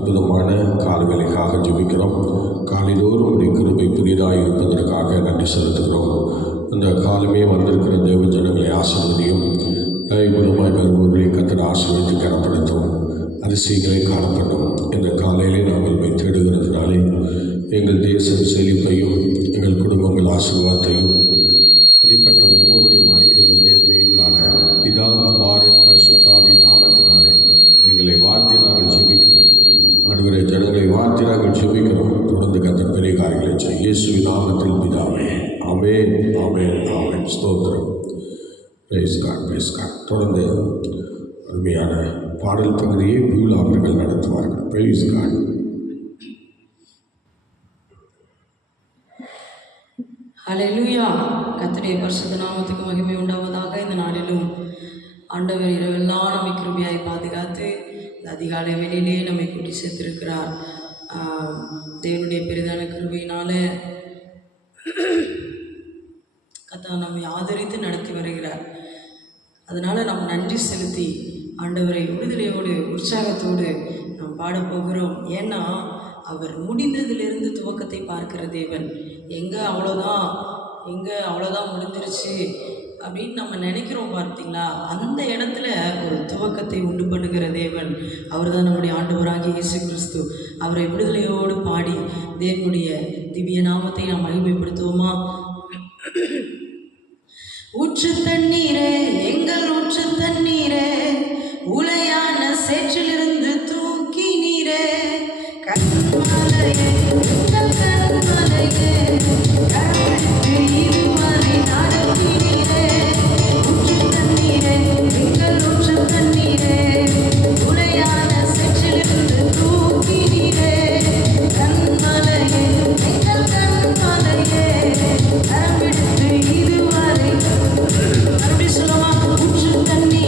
அற்புதமான காலவேளைக்காக ஜெபிக்கிறோம். காலைதோறும் உடைய கிருபை புதிதாக இருப்பதற்காக நன்றி செலுத்துகிறோம். இந்த காலமே வந்திருக்கிற தேவ ஜனங்களை ஆசீர்வதியும். மூலமாய் வருபவர்களை கர்த்தர் ஆசீர்வதித்து கனப்படுத்தும். அதிசயங்களை காணப்படும். இந்த காலையிலே நாங்கள் தேடுகிறதுனாலே எங்கள் தேச செழிப்பையும் எங்கள் குடும்பங்கள் ஆசீர்வாதத்தையும் தனிப்பட்ட ஒவ்வொருடைய வாழ்க்கையிலும் மேன்மையை காண பிதா குமாரன் பரிசுத்தாவின் நாமத்தினாலே எங்களை வாழ்த்தி நாங்கள் ஜெபிக்கிறோம். ஆண்டவரே, ஜனங்களை வாழ்த்தி நாங்கள் ஜெபிக்கிறோம். தொடர்ந்து கர்த்தர் பெரிய காரியங்களை செய்ய இயேசுவின் நாமத்தில் பிதாவே. ஆமென், ஆமென், ஆமென். ஸ்தோத்திரம். Praise God, praise God. தொடர்ந்து அருமையான பாடல் பகுதியை பியூலா அவர்கள் நடத்துவார்கள். Praise God. ஹல்லேலூயா. கர்த்தருடைய பரிசுத்த நாமத்துக்கு மகிமை உண்டாவதாக. இந்த நாளிலும் ஆண்டவர் இரவெல்லாம் நம்மை கிருபையாய் பாதுகாத்து இந்த அதிகாலை வேளையிலே நம்மை கூட்டி சேர்த்திருக்கிறார். தேவனுடைய பெரிதான கிருபையினால கர்த்தர் நம்மை ஆதரித்து நடத்தி வருகிறார். அதனால் நாம் நன்றி செலுத்தி ஆண்டவரை விடுதலையோடு உற்சாகத்தோடு நாம் பாடப்போகிறோம். ஏன்னா அவர் முடிந்ததிலிருந்து துவக்கத்தை பார்க்கிற தேவன். எங்கே அவ்வளோதான் முடிஞ்சிருச்சு அப்படின்னு நம்ம நினைக்கிறோம் பார்த்தீங்களா, அந்த இடத்துல ஒரு துவக்கத்தை உண்டு பண்ணுகிற தேவன் அவர் தான் நம்முடைய ஆண்டவராகிய இயேசு கிறிஸ்து. அவரை விடுதலையோடு பாடி தேவனுடைய திவ்ய நாமத்தை நாம் மகிமைப்படுத்துவோமா? ஊற்று தண்ணீரே, எங்கள் ஊற்று தண்ணீரே, உளையான சேற்றிலிருந்து தூக்கி நீரே, கண்மலையே, எங்கள் கண்மலையே, கரவிட்டு இதுவரை நடத்தினீரே. ஊற்று தண்ணீரே, எங்கள் ஊற்று தண்ணீரே, உளையான சேற்றிலிருந்து தூக்கி நீரே, கண்மலையே, எங்கள் கண்மலையே, கரவிட்டு இதுவரை. மறுபடியும் சொல்லுமா? ஊற்று தண்ணீர்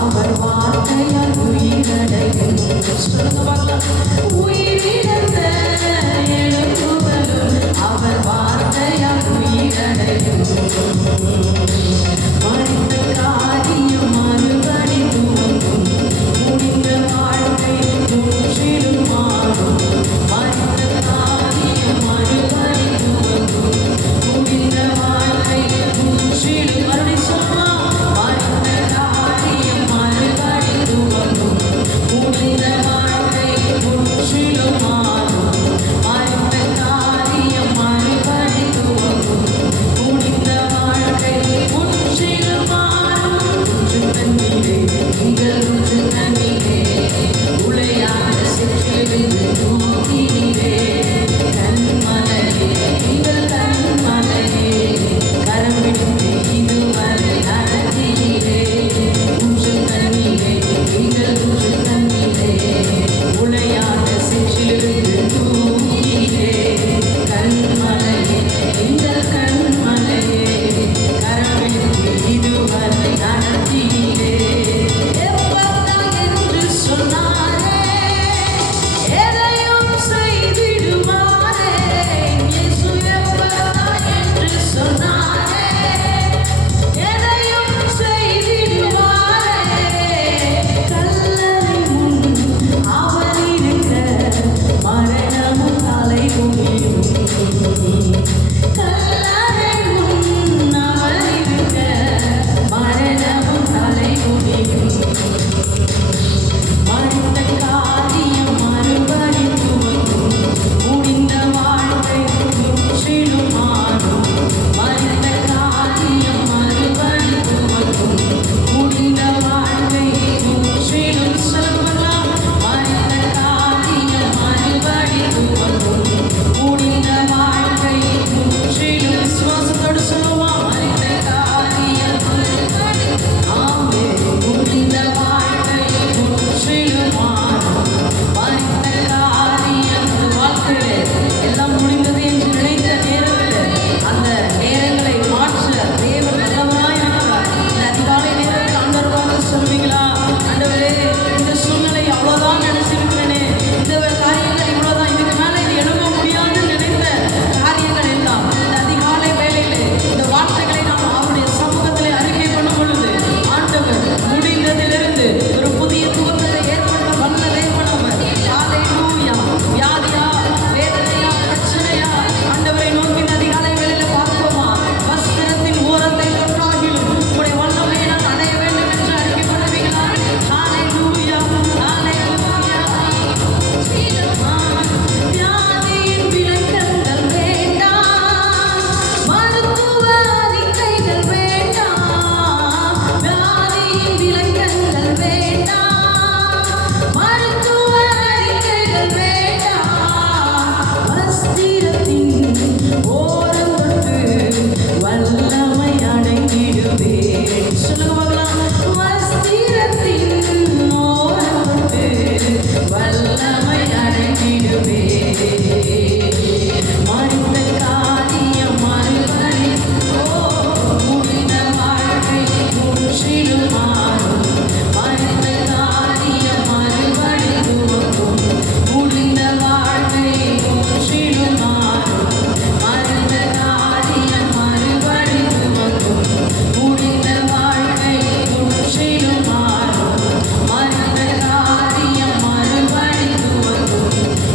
அவர் வார்த்தையால் உயிரடையும். சொல்லுங்க பார்க்கலாம். உயிரிழந்த எலும்புகளும் அவர் வார்த்தையால் உயிரடையும். மனித காரியம் மறுபடி துவங்கும். முடிந்த வாழ்க்கை முற்றிலும் மாறும். மனித காரியம் மறுபடி துவங்கும். முடிந்த வாழ்க்கை முற்றிலும் மறுபடி சொல்லலாம். மனித காரியம் மறுபடி துவங்கும். முடிந்த வாழ்க்கை முற்றிலும் மாறும். மனித காரியம் மறுபடி துவங்கும். முடிந்த வாழ்க்கை முற்றிலும் மாறும். ஊற்று தண்ணீரே, உங்கள் ஊற்று தண்ணீரே, உளையாத சிற்றிலிருந்து தூக்கினீரே. கண்மலையே, எங்கள் கண்மலையே, கரம் பிடித்து இதுவரை நடத்தினீரே. ஊற்று தண்ணீரே, எங்கள் ஊற்று தண்ணீரே, உளையாத சிற்றிலிருந்து தூக்கினீரே. கண்மலையே, எங்கள் கண்மலையே, கரம் பிடித்து இதுவரை நடத்தினீரே. எப்பத்தா என்று சொன்னாரே, எதையும் செய்திடுவாரே. இயேசு எப்பத்தா என்று சொன்னாரே, எதையும் செய்திடுவாரே. கல்லறை முன் அவர் இருக்க, மரணமும் தலை குனியும். கல்லறை முன் அவர் இருக்க, மரணமும் தலை குனியும். மனித காரியம் மறுபடி துவங்கும். முடிந்த வாழ்க்கை முற்றிலும் மாறும். மனித காரியம் மறுபடி துவங்கும். முடிந்த வாழ்க்கை முற்றிலும் சொல்லலாம். மனித காரியம் மறுபடி துவங்கும். முடிந்த வாழ்க்கை முற்றிலும் விசுவாசத்தோடு சொல்லுவோம். மனித காரியம் மறுபடி ஆமே. முடிந்த வாழ்க்கை முற்றிலும் மாறும். மனித காரியம் இந்த வாழ்க்கையிலே எல்லாம் முடிந்தது என்று நினைத்த நேரத்தில் அந்த நேரங்களை மாற்ற தேவன் நல்லவராய் இருக்கிறார். இந்த அதிகாலை நேரத்தில் ஆண்டவராக சொல்வீங்களா? ஆண்டவரே, இந்த சூழ்நிலை அவ்வளோதான் நினைச்சிருக்கிறேனே, இந்த காரியங்கள் இவ்வளோதான், இதுக்கு மேலே இது எழும்ப முடியாதுன்னு நினைத்த காரியங்கள் எல்லாம் இந்த அதிகாலை வேளையிலே இந்த வார்த்தைகளை நாம் அவருடைய சமூகத்திலே அறிக்கை பண்ணும் பொழுது ஆண்டவர் முடிந்ததிலிருந்து ஒரு புதிய துவக்கத்தை ஏற்படுத்த வல்ல தேவனவர். ஹல்லேலூயா. வியாதியா, வேதனையா, பிரச்சனையா, ஆண்டவரை நோக்கி இந்த அதிகாலை வேளையில பார்ப்போமா? வஸ்திரத்தின் ஓரத்தை தொட்டாகிலும் உடைய வல்லமையை நான் அடைய வேண்டும் என்று அறிக்கை பண்ணுவீங்களா? ஹல்லேலூயா. ஹல்லேலூயா. வியாதியின் விளக்கங்கள் வேண்டாம், மருத்துவ அறிக்கைகள் வேண்டாம். வியாதியின் விளக்கங்கள் வேண்டாம், மருத்துவ அறிக்கைகள் வேண்டாம். வஸ்திரத்தின் ஓரம் தொட்டு வல்லமை அடங்கிடுவே. சொல்லுங்க பார்க்கலாம். வஸ்திரத்தின் ஓரம் தொட்டு வல்லமை அடங்கிடுவே. மனித காரியம் மறுபடி முடிந்த வாழ்க்கை முற்றிலும் மாறும். மனித காரியம் மறுபடி துவங்கும். முடிந்த வாழ்க்கை முற்றிலும் மாறும். மனித காரியம் மறுபடி துவங்கும். முடிந்த வாழ்க்கை முற்றிலும் மாறும். மனித காரியம் மறுபடி துவங்கும்.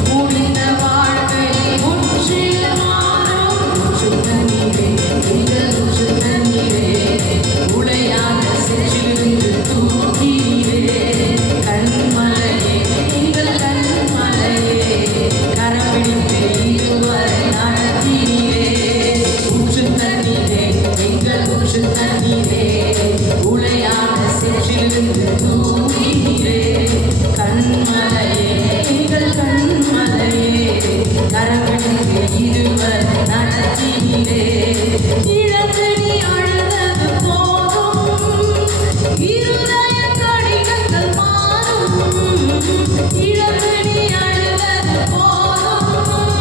முடிந்த வாழ்க்கை முற்றிலும் மாறும். ஊற்று தண்ணீரே, எங்கள் ஊற்று தண்ணீரே, உளையாத சிற்றிலிருந்து தூக்கினீரே. கண்மலையே, எங்கள் கண்மலையே, கரம் பிடித்து இதுவரை நடத்தினீரே. ஊற்று தண்ணீரே, எங்கள் ஊற்று தண்ணீரே, உளையாத சிற்றிலிருந்து தூக்கினீரே. கண்மலையே, எங்கள் கண்மலையே, கரம் பிடித்து இதுவரை நடத்தினீரே. இழந்து நீ அழுதது போதும், இருதய கடினங்கள் மாறும். இழந்து நீ அழுதது போதும்,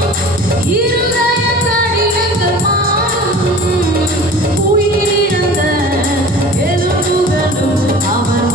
இருதய கடினங்கள் மாறும். உயிரிழந்த எலும்புகளும் அவர்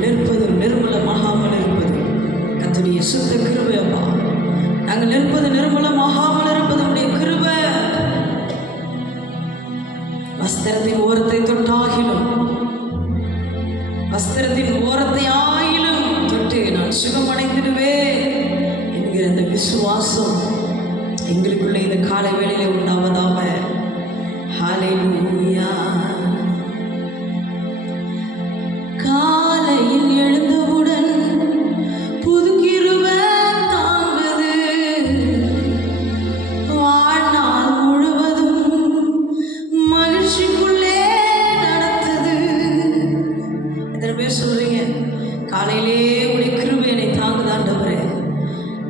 நாங்கள் நிற்பதும் நிர்மலமாகாமல் இருப்பது கர்த்தருடைய சுத்த கிருபை அப்பா. நாங்கள் நிற்பது நிர்மலமாகாமல் இருப்பது உடைய கிருபை. வஸ்திரத்தின் ஓரத்தை தொட்டாகிலும், வஸ்திரத்தின் ஓரத்தை ஆகிலும் தொட்டு நான் சுகமடைந்திடுவேன் என்கிற அந்த விசுவாசம் எங்களுக்குள்ள இந்த காலை வேளையிலே உண்டாவதாக. ஹல்லேலூயா. காலையில் எழுந்தவுடன் புது கிருபை தாங்குது, வாழ்நாள் முழுவதும் மகிழ்ச்சிக்குள்ளே நடத்துது. எத்தனை பேர் சொல்றீங்க, காலையிலே உடைய கிருபை என்னை தாங்குது ஆண்டவரே,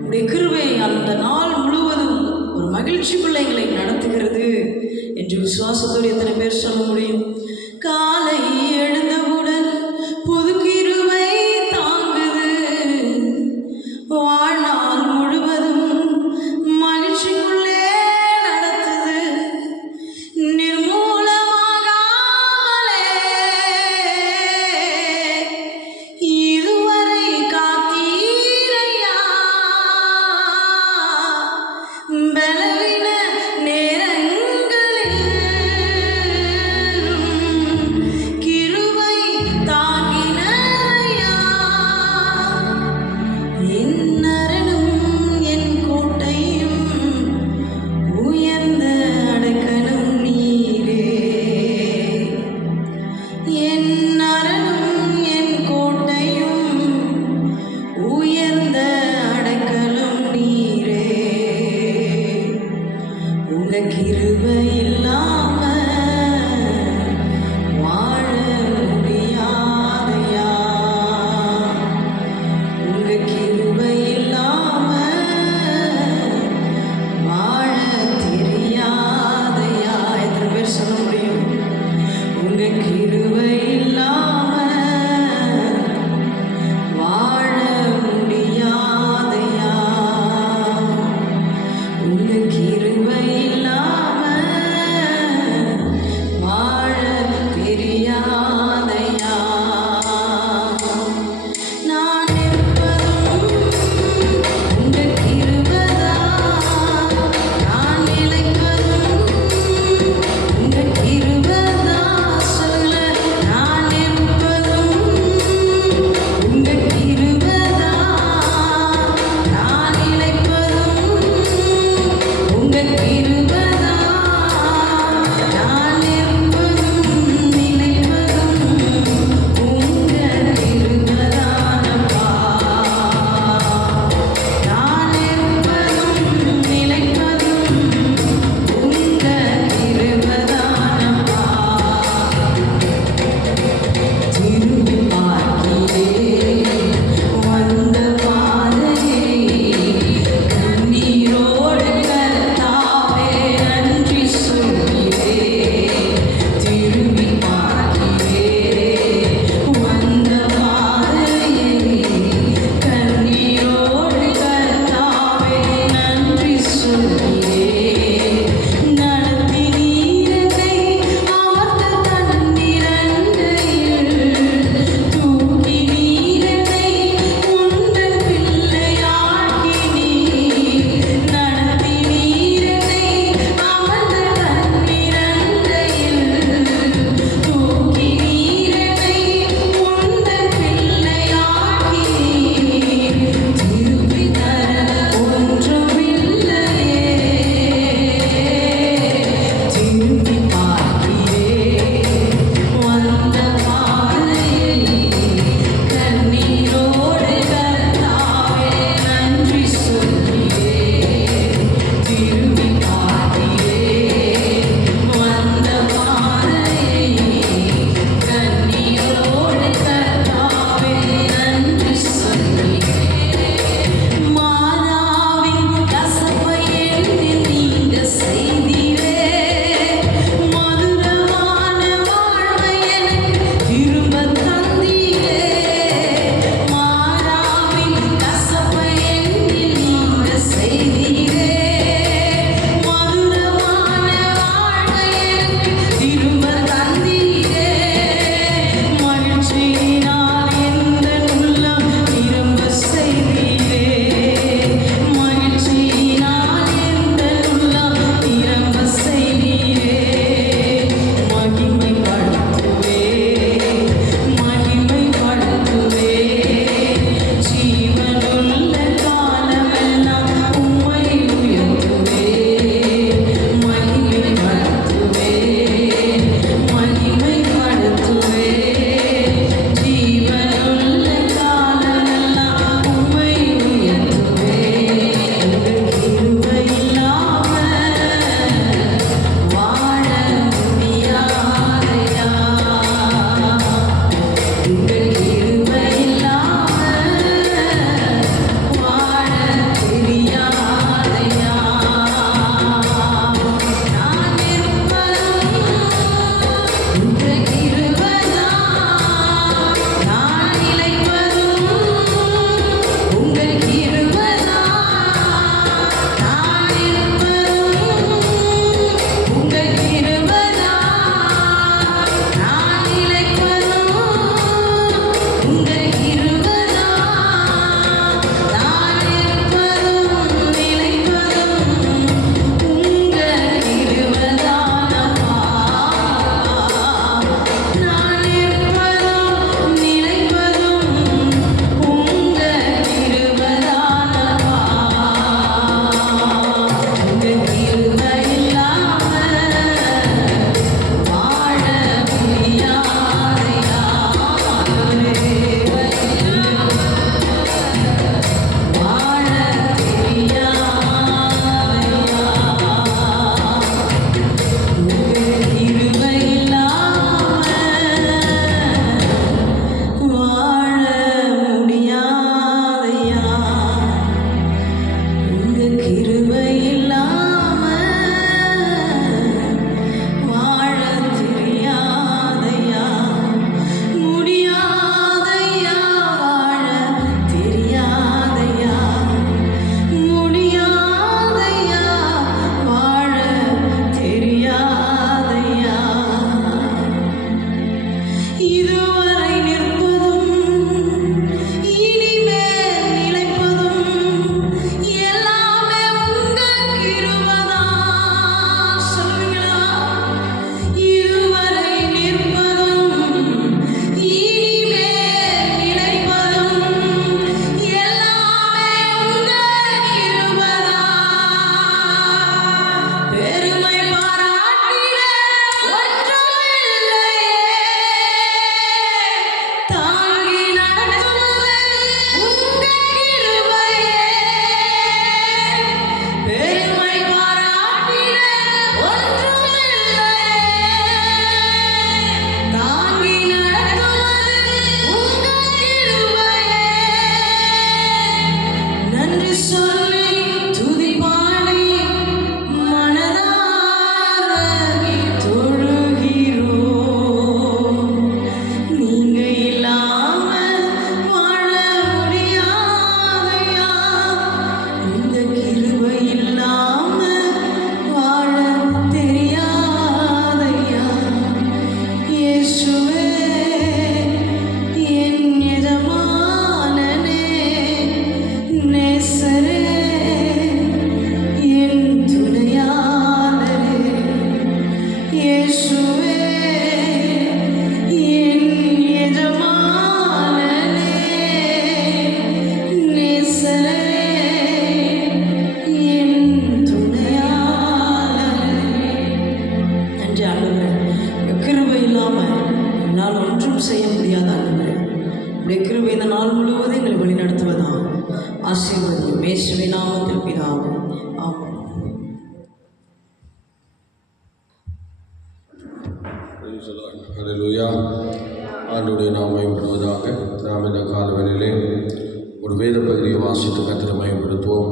உடைய கிருபை அந்த நாள் முழுவதும் ஒரு மகிழ்ச்சிக்குள்ளே எங்களை நடத்துகிறது என்று விசுவாசத்தோடு எத்தனை பேர் சொல்ல முடியும்? காலை எழுந்தவுடன் புது கிருபை தாங்குது, வாழ்நாள் முழுவதும் மகிழ்ச்சிக்குள்ளே நடத்துது, நிர்மூலமாகாமலே இதுவரை காத்தீரையா, பலவீன நேரங்களில் முழுவதும் எங்களை வழிநடத்துவதாக ஆசீர்வதியும் இயேசுவின் நாமத்தில் பிதாவே ஆமென். ஹல்லேலூயா. ஆண்டவருடைய நாமம் மகிமைப்படுவதாக. நாம் இந்த காலவேளையிலே ஒரு வேத பகுதியை வாசித்து கர்த்தரை மகிமைப்படுத்துவோம்.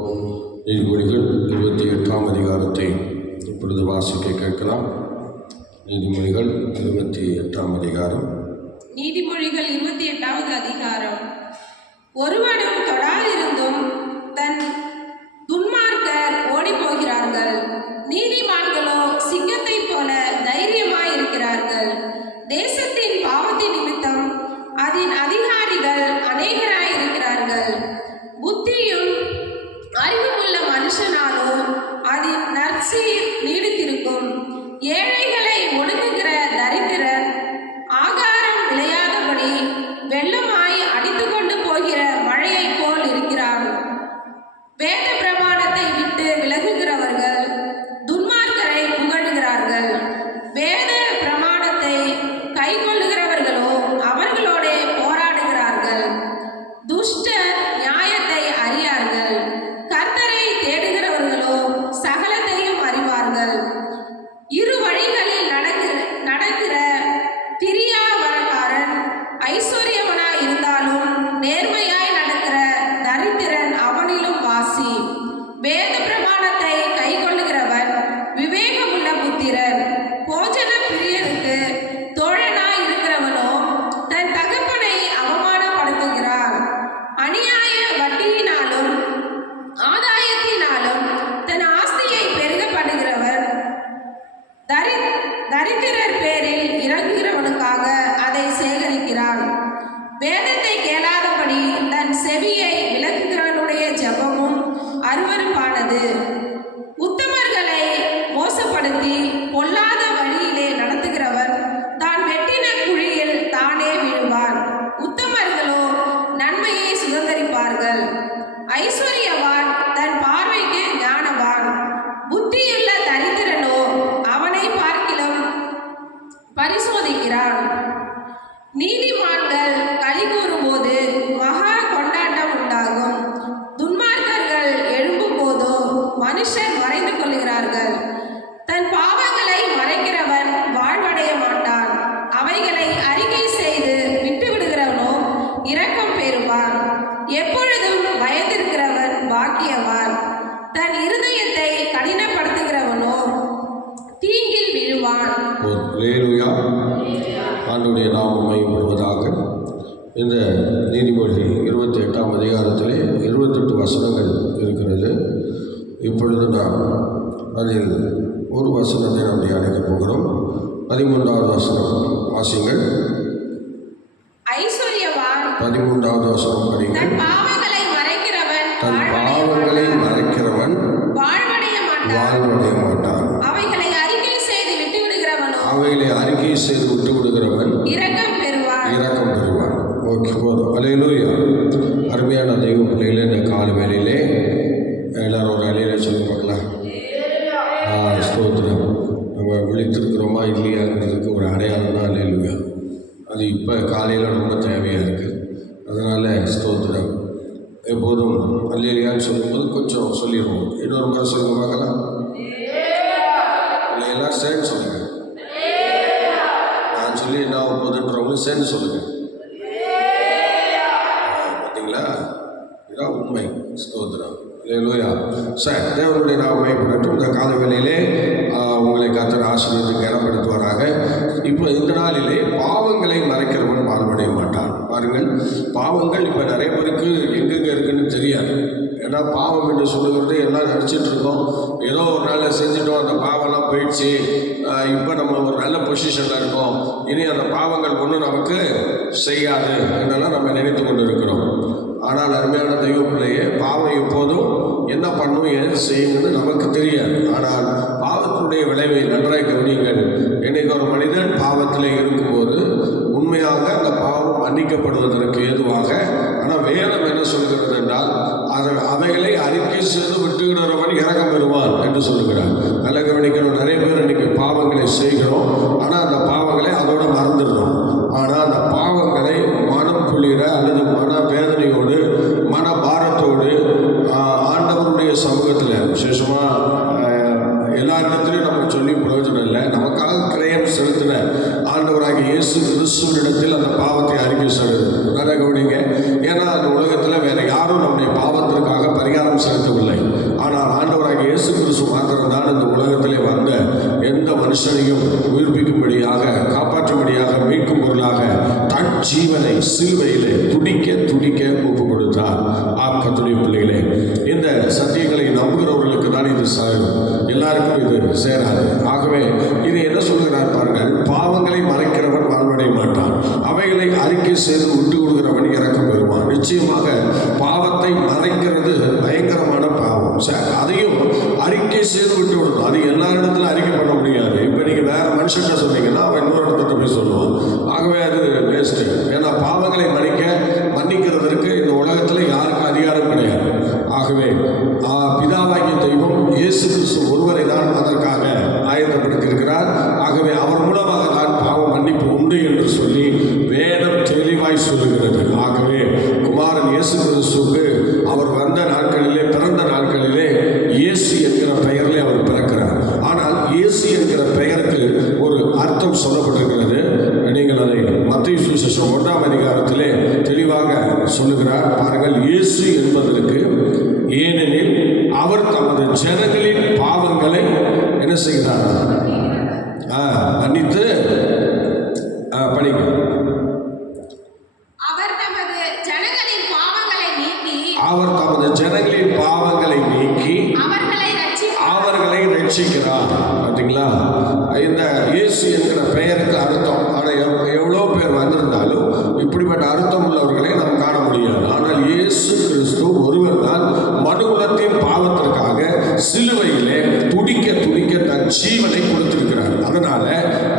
நீதிமொழிகள் 28ஆம் அதிகாரத்தை இப்பொழுது வாசிக்க கேட்கலாம். நீதிமொழிகள் 28ஆம் அதிகாரம். நீதிமொழிகள் 28வது அதிகாரம். ஒருவனும் தொடாதிருந்தும் தன் துன்மார்க்கர் ஓடிப்போகிறார்கள், நீதிமான்களோ சிங்கத்தைப் போல தைரியமாயிருக்கிறார்கள். தேசத்தின் பாவத்தின் நிமித்தம் அதன் அதிகாரிகள் அநேகராயிருக்கிறார்கள். புத்தியும் அறிவுமுள்ள மனுஷனாலோ அதன் நற்சீர் நீடித்திருக்கும். ஏழைகளை ஒடுக்குகிற தரித்திரன் ஆகாரம் விளையாதபடி வெள்ளமாய் அடித்து கொண்டு போகிற மழையைப் போல் இருக்கிறான். வேத பிரமாணத்தை விட்டு விலகுகிறவர்கள் துன்மார்க்கரை புகழ்கிறார்கள். வேத பிரமாணத்தை கைக்கொள்ளுகிறவர்களோ அவர்களோடே போராடுகிறார்கள். துஷ்டர் நியாயத்தை அறியார்கள், கர்த்தரை தேடுகிறவர்களோ சகலத்தையும் அறிவார்கள். இரு வழிகளில் நடக்கிற பிரியாவரக்காரன் ஐஸ்வர்யவனாய் இருந்தாலும் நேர்மையாய் நடக்கிற தரித்திரன் அவனிலும் வாசி. வேத பிரமாணத்தை கைக்கொள்ளுகிறவன் விவேகமுள்ள புத்திரன். போஜன பிரியருக்கு தோழனாய் இருக்கிறவனோ தன் தகப்பனை அவமானப்படுத்துகிறான். அநியாய வட்டியினாலும் ஆதாயத்தினாலும் தன் ஆஸ்தியை பெருகப்படுகிறவன் தரித்திரர் பேரில் இறங்குகிறவனுக்காக அதை சேகரிக்கிறான். வேதத்தை கேளாதபடி தன் செவியை விலக்குகிறவனுடைய ஜெபமும் அருவருப்பானது. உத்தமர்களை மோசப்படுத்தி பொல்லாத வழியிலே நடத்துகிறவன் தான் வெட்டின குழியில் தானே விழுவான். உத்தமர்களோ நன்மையை சுதந்தரிப்பார்கள். ஐஸ்வர்யவான் தன் பார்வைக்கு ஞானவான். புத்தியுள்ள தரித்திரனோ அவனை பார்க்கிலும் பரிசோதிக்கிறான். நீதிமான்கள் களி கூறும்போது மகா கொண்டாட்டம் உண்டாகும். துன்மார்க்கர்கள் எழும்பும் போதோ மனுஷர் மறைந்து கொள்கிறார்கள். தன் பாவங்களை மறைக்கிறவன் வாழ்வடைய மாட்டான். அவைகளை அறிக்கை செய்து விட்டுவிடுகிறவனோ இரக்கம் பெறுவான். எப்பொழுதும் பயந்திருக்கிறவன் பாக்கியவான். தன் இருதயத்தை கடினப்படுத்துகிறவனோ தீங்கில் விழுவான். ஹல்லேலூயா. ஆண்டவருடைய நாமம் மகிமைப்படுவதாக. இந்த நீதிமொழி 28ஆம் அதிகாரத்திலே 28 வசனங்கள் இருக்கிறது. இப்பொழுது நாம் அதில் ஒரு வசனத்தை நாம் தியானிக்கப் போகிறோம். 13வது வசனம் வாசிங்கள். ஐஸ்வர்யவான் 13வது வசனம் படிங்கள். தன் பாவங்களை மறைக்கிறவன் வாழ்வடைய மாட்டான். அவைகளை அறிக்கை செய்து விட்டு விடுகிறவன் இரக்கம் பெறுவான். ஓகே, போதும். அல்லேலூயா. அருமையான தெய்வ பிள்ளைகளே, இந்த கால வேளையிலே எல்லாரும் ஒரு அலையில சொல்லி பார்க்கலாம். ஸ்தோத்திரம். நம்ம விழித்திருக்கிறோமா இல்லையாங்கிறதுக்கு ஒரு அடையாளம் தான் அல்லேலூயா. அது இப்போ காலையில் ரொம்ப தேவையாக இருக்குது. அதனால் ஸ்தோத்திரம். எப்போதும் அல்லேலூயான்னு சொல்லும்போது கொஞ்சம் சொல்லிடுவோம். இன்னொரு முறை சொல்லுங்க பார்க்கலாம். இல்லை, எல்லாம் சேர்ந்து சொல்லுங்கள். நான் சொல்லி என்ன போதுன்றவங்களும் சேர்ந்து சொல்லுங்கள். பார்த்தீங்களா? இதுதான் உண்மை. ஸ்தோத்திரம். அல்லேலூயா. சார், தேவனுடைய நாமமே படட்டும். இந்த கால வேளையிலே உங்களை கர்த்தர் ஆசீர்வதித்து கனப்படுத்துவாராக. இப்போ இந்த நாளிலே பாவங்களை மறைக்கிறவன் வாழ்வடைய மாட்டான். பாருங்கள், பாவங்கள் இப்போ நிறைய பேருக்கு எங்கெங்கே இருக்குன்னு தெரியாது. ஏன்னா பாவம் என்று சொல்லுகிறது எல்லாம் நினச்சிட்டு இருக்கோம். ஏதோ ஒரு நாளில் செஞ்சுட்டோம், அந்த பாவம்லாம் போயிடுச்சு, இப்போ நம்ம ஒரு நல்ல பொசிஷனில் இருக்கோம், இனி அந்த பாவங்கள் ஒன்றும் நமக்கு செய்யாது என்றெல்லாம் நம்ம நினைத்து கொண்டு இருக்கிறோம். ஆனால் அருமையான தெய்வ பிள்ளையே, பாவம் எப்போதும் என்ன பண்ணும், எது செய்யும்னு நமக்கு தெரியாது. ஆனால் பாவத்தினுடைய விளைவை நன்றாய் கவனியுங்கள். இன்னைக்கு ஒரு மனிதன் பாவத்தில் இருக்கும்போது உண்மையாக அந்த பாவம் மன்னிக்கப்படுவதற்கு ஏதுவாக, ஆனால் வேதம் என்ன சொல்கிறது என்றால், அவைகளை அறிக்கை செய்து விட்டுகிறவன் இரக்கம் பெறுவான் என்று சொல்லுகிறார். நல்ல கவனிக்கணும். நிறைய பேர் இன்னைக்கு பாவங்களை செய்கிறோம், ஆனால் அந்த பாவங்களை அதோட மறந்துடுறோம். ஆனால் அந்த பாவங்களை மனம் குளிர அல்லது மன வேதனை கொடுத்தார். கர்த்தருடைய பிள்ளைகளே, இந்த சத்தியங்களை நம்புகிறவர்களுக்கு தான் இது எல்லாருக்கும் இது சேராது. ஆகவே இது என்ன சொல்கிறார் பாருங்கள், பாவங்களை மறைக்கிறவன் வாழ்வடைய மாட்டான், அவைகளை அறிக்கை செய்து விட்டு கொடுக்கிறவன் இறக்கம் பெறுவான். நிச்சயமாக பாவத்தை மறைக்கிறது பயங்கரமான பாவம். அதையும் அறிக்கை செய்து விட்டு விடணும். அது எல்லா இடத்துல அறிக்கை பண்ண முடியாது. இப்போ நீங்கள் வேற மனுஷன்கிட்ட சொன்னீங்கன்னா அவன் இன்னொரு இடத்துல போய் சொல்லுவான். ஆகவே அது வேஸ்ட்டு. ஏன்னா பாவங்களை மன்னிக்கிறதற்கு இந்த உலகத்தில் யாருக்கும் அதிகாரம் கிடையாது. ஆகவே பிதாவாகிய தெய்வம் இயேசு கிறிஸ்து ஒருவரை தான் அதற்காக ஆயத்தப்படுத்தியிருக்கிறார். ஆகவே அவர் மூலமாக தான் பாவ மன்னிப்பு உண்டு என்று சொல்லி வேதம் தெளிவாய் சொல்லுகிறது. ஆகவே குமாரன் இயேசு கிறிஸ்துவுக்கு அவர் வந்த நாட்களிலே, பிறந்த நாட்களிலே இயேசு என்கிற பெயரிலே அவர் பிறக்கிறார். ஆனால் இயேசு என்கிற பெயருக்கு ஒரு அர்த்தம் சொல்லப்பட்டிருக்கிறது. நீங்கள் அதை மத்தேயு சுவிசேஷம் 1ஆம் அதிகாரத்திலே தெளிவாக சொல்லுகிறார். பாருங்கள், இயேசு என்பதற்கு ஏனெனில் அவர் தமது ஜனங்களின் பாவங்களை என்ன செய்கிறார்? மன்னித்து படிங்க. அவர் தமது ஜனங்களின் பாவங்களை நீக்கி அவர்களை ரட்சிக்கிறார். பார்த்தீங்களா? இந்த இயேசு என்கிற பெயருக்கு அர்த்தம். ஆனால் எவ்வளோ பேர் வந்திருந்தாலும் இப்படிப்பட்ட அர்த்தம் உள்ளவர்களை நாம் காண முடியாது. ஆனால் இயேசு கிறிஸ்து ஒருவர் தான் மனுகுலத்தின் பாவத்திற்காக சிலுவையிலே துடிக்க துடிக்க தன் ஜீவனை கொடுத்திருக்கிறார். அதனால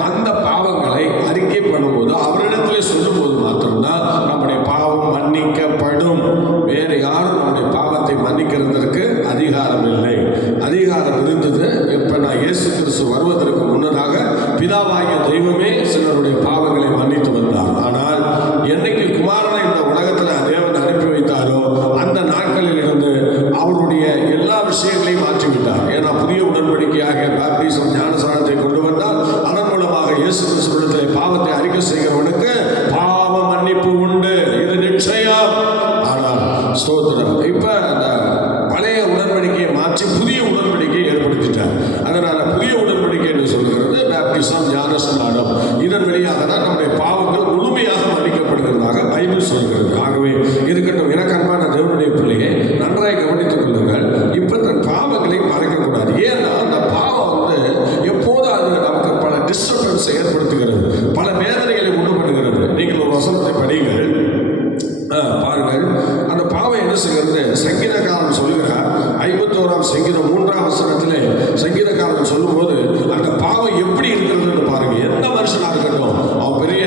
அந்த பாவங்களை அறிக்கை பண்ணும்போது, அவரிடத்திலே சொல்லும்போது மாத்திரம்தான் நம்முடைய பாவம் மன்னிக்கப்படும். வேறு யாரும் நம்முடைய பாவத்தை மன்னிக்கிறதற்கு அதிகாரம் இல்லை. அதிகாரம் இருந்தது எப்ப நான் இயேசு கிறிஸ்து வருவதற்கு முன்னதாக பிதாவாகிய தெய்வமே சிலருடைய பாவங்களை மன்னித்து வந்தார். ஆனால் என்னைக்கு குமாரனை இந்த உலகத்தில் தேவன் அனுப்பி வைத்தாரோ அந்த நாட்களில் இருந்து அவருடைய எல்லா விஷயங்களையும் மாற்றிவிட்டார். ஏன்னா புதிய உடன்படிக்கையாக பாப்டிசம் ஞானஸ்நானத்தை கொண்டு வந்தால் அதன் மூலமாக இயேசு கிறிஸ்துவிடத்தில் பாவத்தை அறிக்கை செய்கிறவனுக்கு பாவ மன்னிப்பு உண்டு. இது நிச்சயம். ஆனால் ஸ்தோத்திரம், இப்ப அந்த பழைய உடன்படிக்கையை மாற்றி புதிய உடன்படிக்கையை ஏற்படுத்திட்டார். அதனால புதிய உடன்படிக்கை என்று சொல்கிறது பாப்டிசம் ஞானஸ்நானம். இதன் வழியாக தான் நம்முடைய பாவங்கள் முழுமையாக மன்னிக்கப்படுகிறதாக பைபிள் சொல்கிறது. ஆகவே இருக்கட்டும், எனக்கு அன்பான தேவனுடைய பிள்ளையை நன்றாய் கவனித்துக் கொள்ளுங்கள். இப்ப தன் பாவங்களை மறைக்கக்கூடாது. ஏன்னா அந்த பாவம் எப்போதும் அது நமக்கு பல டிஸ்டர்பன்ஸை ஏற்படுத்துகிறது, பல வேதனைகளை உண்டு பண்ணுகிறது. நீங்கள் ஒரு வசனத்தை படிங்கள், பாருங்கள். அந்த பாவம் என்ன செய்கிறது? சங்கீதக்காரன் சொல்லுகிறார், 51ஆம் சங்கீதம் 3ஆம் வசனத்திலே சங்கீதக்காரன் சொல்லும்போது அந்த பாவம் எப்படி இருக்கிறதுன்னு பாருங்க. எந்த மனுஷனா இருக்கட்டும், அவன் பெரிய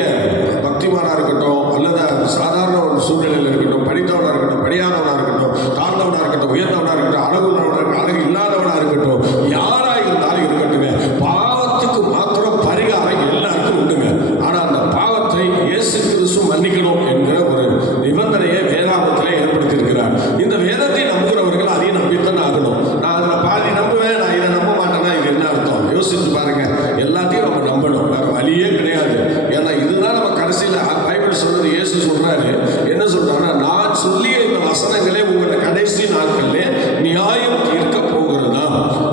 பக்திமானா இருக்கட்டும், அல்லது சாதாரண ஒரு சூழ்நிலையில் இருக்கட்டும், படித்தவனா இருக்கட்டும், படியாதவனா இருக்கட்டும், தாழ்ந்தவனா இருக்கட்டும், உயர்ந்தவனா இருக்கட்டும், அழகுள்ளவனா இருக்கட்டும், அழகு இல்லாதவனா இருக்கட்டும், யாரா இருந்தாலும் இருக்கட்டுங்க, பாவத்துக்கு மாத்திரம் பரிகாரம் எல்லாருக்கும் உண்டுங்க. ஆனா அந்த பாவத்தை இயேசு கிறிஸ்து மன்னிக்கணும் என்கிற ஒரு நிபந்தனையை வேதாகத்திலே ஏற்படுத்தியிருக்கிறார். இந்த வேதத்தை நம்புகிறவர்கள் அதையும் நம்பித்தான் ஆகணும். நான் அதில் பாதி நம்புவேன், நான் இதை நம்ப மாட்டேன்னா இது என்ன அர்த்தம்? யோசிச்சு பாருங்க. எல்லாத்தையும் நம்ம நம்பணும், வேற வழியே கிடையாது. ஏன்னா இதுதான் நம்ம கடைசியில் பைபிள் சொல்றது. இயேசு சொல்றாரு, என்ன சொல்றாருன்னா, நான் சொல்லிய இந்த வசனங்களே உங்களை கடைசி நாட்களிலே நியாயம் தீர்க்க போகிறதா?